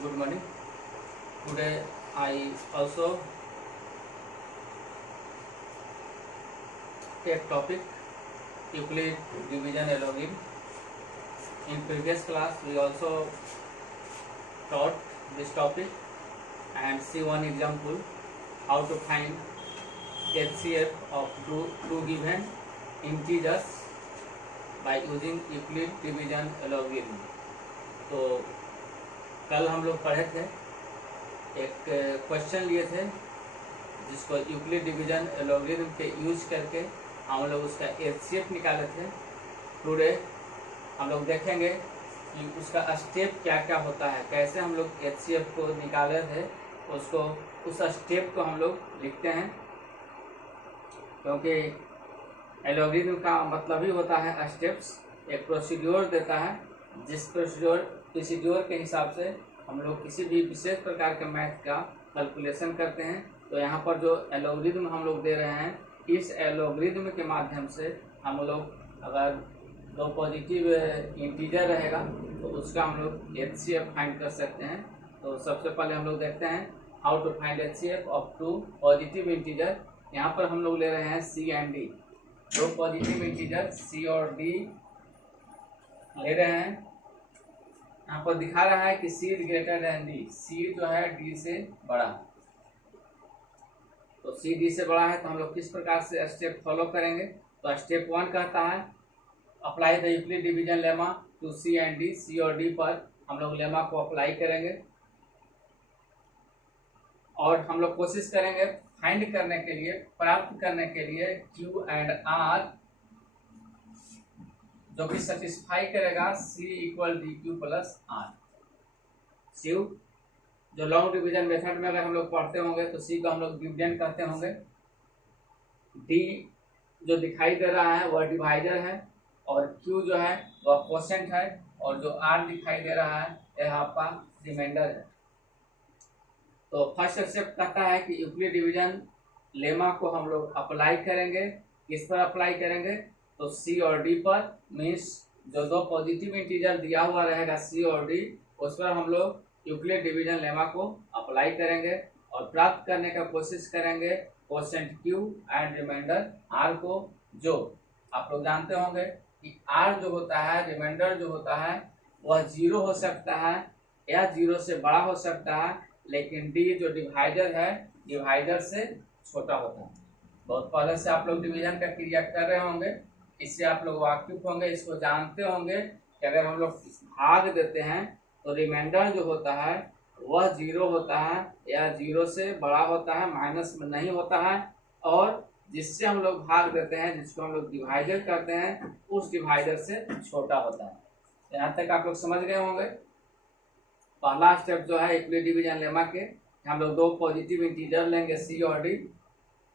Good morning. Today I also take topic Euclid division algorithm. In previous class we also taught this topic and see one example how to find HCF of two given integers by using Euclid division algorithm. तो कल हम लोग पढ़े थे, एक question लिए थे जिसको यूक्लिड डिवीजन एल्गोरिथम के यूज करके हम लोग उसका एचसीएफ निकाले थे। टुडे हम लोग देखेंगे कि उसका स्टेप क्या क्या होता है, कैसे हम लोग एचसीएफ को निकाले थे, उसको उस स्टेप को हम लोग लिखते हैं, क्योंकि एल्गोरिथम का मतलब ही होता है स्टेप्स। एक प्रोसीड्योर देता है, जिस प्रोसीड्योर के हिसाब से हम लोग किसी भी विशेष प्रकार के मैथ का कैलकुलेशन करते हैं। तो यहाँ पर जो एल्गोरिथम हम लोग दे रहे हैं, इस एल्गोरिथम के माध्यम से हम लोग अगर दो पॉजिटिव इंटीजर रहेगा तो उसका हम लोग एचसीएफ फाइंड कर सकते हैं। तो सबसे पहले हम लोग देखते हैं how to find HCF of two positive integer. यहाँ पर हम लोग ले रहे हैं सी एंड डी, दो पॉजिटिव इंटीजर सी और डी ले रहे हैं। यहाँ पर दिखा रहा है कि सी इज ग्रेटर देन डी, सी जो है डी से बड़ा, तो सी डी से बड़ा है। तो हम लोग किस प्रकार से स्टेप फॉलो करेंगे? तो स्टेप 1 कहता है apply the Euclid division lemma to C and D. C और डी पर हम लोग लेमा को अप्लाई करेंगे और हम लोग कोशिश करेंगे फाइंड करने के लिए, प्राप्त करने के लिए क्यू एंड आर जो कि सेटिस्फाई करेगा C equal d q plus r. C जो लॉन्ग डिवीजन मेथड में अगर हम लोग पढ़ते होंगे तो C को हम लोग डिविडेंड कहते होंगे। D जो दिखाई दे रहा है वह डिवाइडर है और Q जो है वह क्वोशेंट है और जो R दिखाई दे रहा है यह आपका रिमाइंडर है। तो फर्स्ट स्टेप कहता है कि यूक्लिड डिवीजन लेमा को हम लोग अप्लाई करेंगे। किस पर अप्लाई करेंगे? तो C और D पर, मीन्स जो दो पॉजिटिव इंटीजर दिया हुआ रहेगा C और D, उस पर हम लोग यूक्लिड डिवीजन लेमा को अप्लाई करेंगे और प्राप्त करने का कोशिश करेंगे quotient Q and remainder R को। जो आप लोग जानते होंगे कि R जो होता है, रिमाइंडर जो होता है, वह 0 हो सकता है या 0 से बड़ा हो सकता है, लेकिन D जो डिवाइडर है, डिवाइडर से छोटा होता है। बहुत पहले से आप लोग डिवीजन का क्रिया कर रहे होंगे, इससे आप लोग वाकिफ होंगे, इसको जानते होंगे कि अगर हम लोग भाग देते हैं तो रिमाइंडर जो होता है वह 0 होता है या 0 से बड़ा होता है, माइनस में नहीं होता है, और जिससे हम लोग भाग देते हैं, जिसको हम लोग डिवाइडर करते हैं, उस डिवाइडर से छोटा होता है। यहाँ तक आप लोग समझ गए होंगे। पहला स्टेप जो है यूक्लिड डिवीजन लेमा के, हम लोग दो पॉजिटिव इंटीजर लेंगे C और D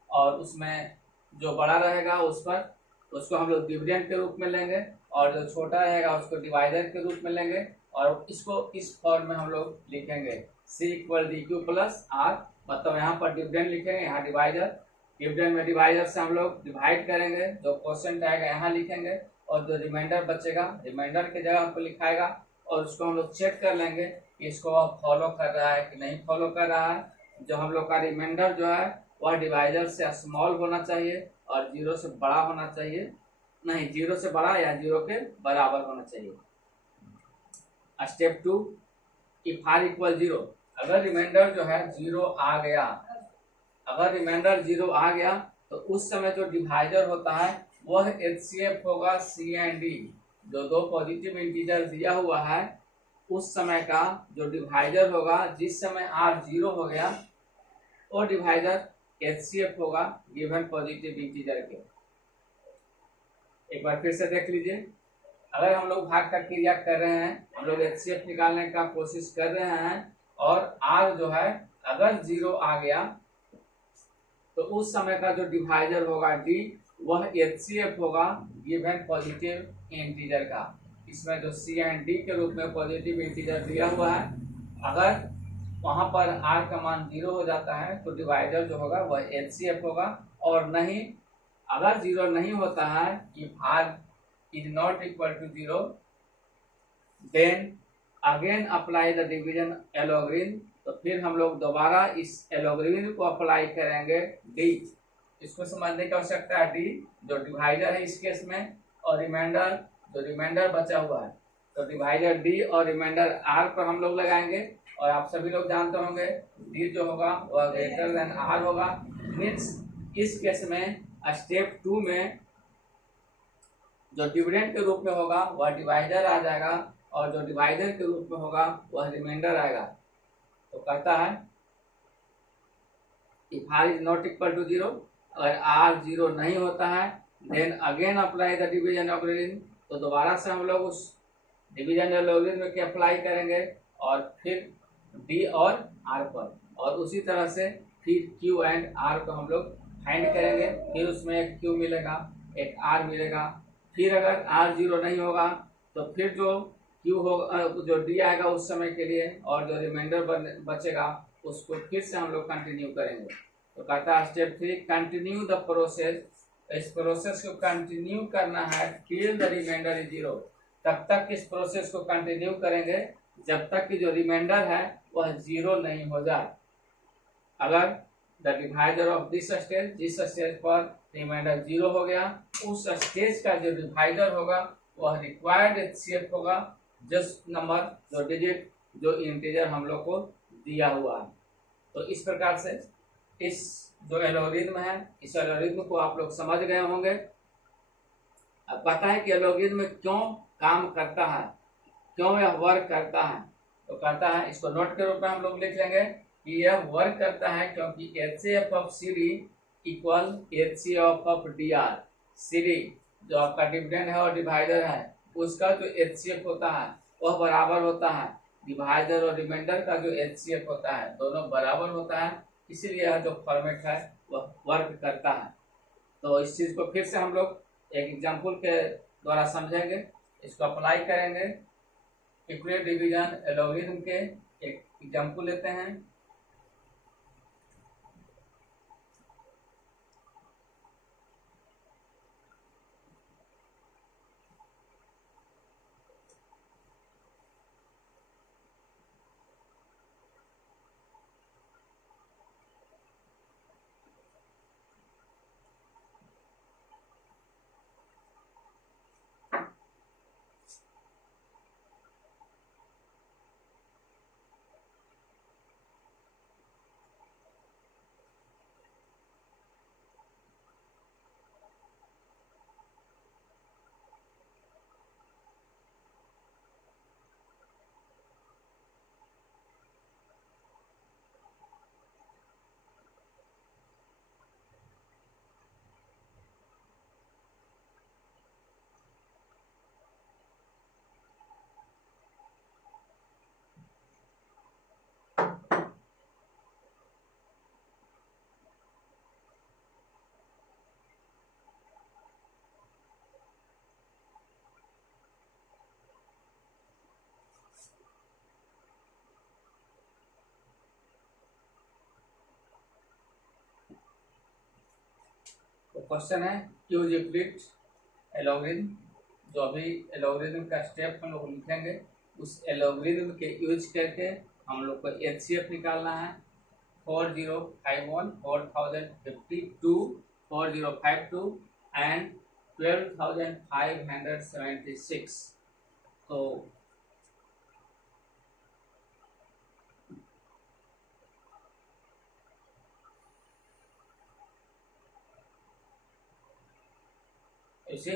और उसमें जो बड़ा रहेगा उस पर उसको हम लोग डिविडेंड के रूप में लेंगे और जो छोटा रहेगा उसको डिवाइडर के रूप में लेंगे और इसको इस फॉर्म में हम लोग लिखेंगे C equal d q plus r. मतलब यहाँ पर डिविडेंड लिखेंगे, यहाँ डिवाइडर, डिविडेंड में डिवाइडर से हम लोग डिवाइड करेंगे, जो क्वोशेंट आएगा यहाँ लिखेंगे और जो रिमाइंडर बचेगा रिमाइंडर की जगह पर लिखाएगा और उसको हम लोग चेक कर लेंगे कि इसको फॉलो कर रहा है कि नहीं फॉलो कर रहा है। जो हम लोग का रिमाइंडर जो है वह डिवाइडर से स्मॉल होना चाहिए और 0 से बड़ा होना चाहिए, नहीं 0 से बड़ा या 0 के बराबर होना चाहिए। स्टेप 2, इफ आर इक्वल 0, अगर रिमाइंडर जो है 0 आ गया, अगर रिमाइंडर 0 आ गया तो उस समय जो डिवाइडर होता है वह एचसीएफ होगा C एंड D। जो दो पॉजिटिव इंटीजर दिया हुआ है उस समय का जो डिवाइडर होगा, जिस समय R 0 हो गया, वो डिवाइडर एचसीएफ होगा गिवन पॉजिटिव इंटीजर के। एक बार फिर से देख लीजिए, अगर हम लोग भाग का क्रिया कर रहे हैं, हम लोग एचसीएफ निकालने का कोशिश कर रहे हैं और R जो है अगर 0 आ गया तो उस समय का जो डिवाइडर होगा D, वह एचसीएफ होगा गिवन पॉजिटिव इंटीजर का। इसमें जो C एंड D के रूप में पॉजिटिव इंटीजर दिया हुआ है, अगर वहां पर R का मान 0 हो जाता है तो डिवाइडर जो होगा वह एचसीएफ होगा, और नहीं अगर 0 नहीं होता है, if R is not equal to 0, then again apply the division algorithm, तो फिर हम लोग दोबारा इस एलोग्रिन को अप्लाई करेंगे डी। इसको समझने की आवश्यकता है। डी जो डिवाइडर है इस केस में, और रिमाइंडर जो रिमाइंडर बचा हुआ है, तो डिवाइडर डी और रिमाइंडर आर पर हम लोग लगाएंगे। और आप सभी लोग जानते होंगे डी जो होगा वह ग्रेटर देन आर होगा। मीन्स इस केस में स्टेप 2 में जो डिविडेंड के रूप में होगा वह डिवाइडर आ जाएगा, और जो डिवाइडर के रूप में होगा वह रिमाइंडर आएगा। तो कहता है if r is not equal to 0, अगर r 0 नहीं होता है then again apply the division algorithm, तो दोबारा से हम लोग उस डिवीजन एलोग्रिथम के अप्लाई करेंगे और फिर d और r पर, और उसी तरह से फिर q एंड r को हम लोग फाइंड करेंगे। फिर उसमें एक q मिलेगा, एक r मिलेगा। फिर अगर r 0 नहीं होगा तो फिर जो q होगा, जो d आएगा उस समय के लिए, और जो रिमाइंडर बचेगा उसको फिर से हम लोग कंटिन्यू करेंगे। तो कहता है स्टेप 3 कंटिन्यू द प्रोसेस, इस प्रोसेस को कंटिन्यू करना है टिल द रिमाइंडर इज 0। तब तक इस प्रोसेस को कंटिन्यू करेंगे जब तक कि जो रिमाइंडर है वह 0 नहीं हो जाए। अगर the divider of this stage, जिस स्टेज पर रिमाइंडर 0 हो गया, उस स्टेज का जो डिवाइडर होगा वह रिक्वायर्ड एचसीएफ होगा, जस्ट नंबर जो डिजिट जो इंटीजर हम लोग को दिया हुआ है। तो इस प्रकार से इस जो एल्गोरिथम है, इस एल्गोरिथम को आप लोग समझ गए होंगे। अब पता है कि एल्गोरिथम क्यों काम करता है, क्यों यह वर्क करता है। तो कहता है, इसको नोट के रूप में हम लोग लिख लेंगे कि यह वर्क करता है क्योंकि HCF of CD equal HCF of DR। CD जो आपका डिविडेंड है और डिवाइडर है, उसका जो HCF होता है वह बराबर होता है डिवाइडर और रिमाइंडर का जो HCF होता है, दोनों बराबर होता है। इसीलिए यह जो फॉर्मेट है वह वर्क करता है। तो इस चीज को फिर से हम लोग एक एग्जाम्पल के द्वारा समझेंगे, इसको अप्लाई करेंगे। इक्विवेलेंट डिवीजन एल्गोरिथम के एक एग्जाम्पल लेते हैं। तो क्वेश्चन है यूज यूक्लिड एल्गोरिथम। जो अभी एल्गोरिथम का स्टेप हम लोग लिखेंगे, उस एल्गोरिथम के यूज करके हम लोग को HCF निकालना है। 4051, 4052, 4052 एंड 12576। तो इसे